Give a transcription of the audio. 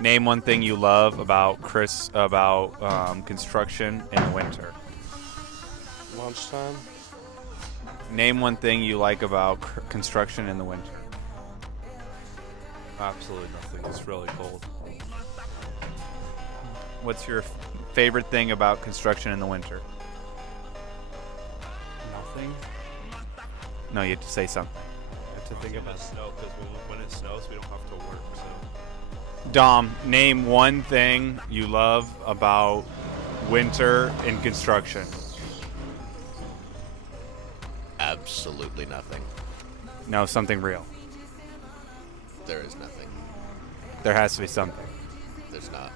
Name one thing you love about construction in the winter. Lunchtime. Name one thing you like about construction in the winter. Absolutely nothing. It's really cold. What's your favorite thing about construction in the winter? Nothing. No, you have to say something. I have to think about snow because when it snows, we don't have to work. So Dom, name one thing you love about winter in construction. Absolutely nothing. No, something real. There is nothing. There has to be something. There's not.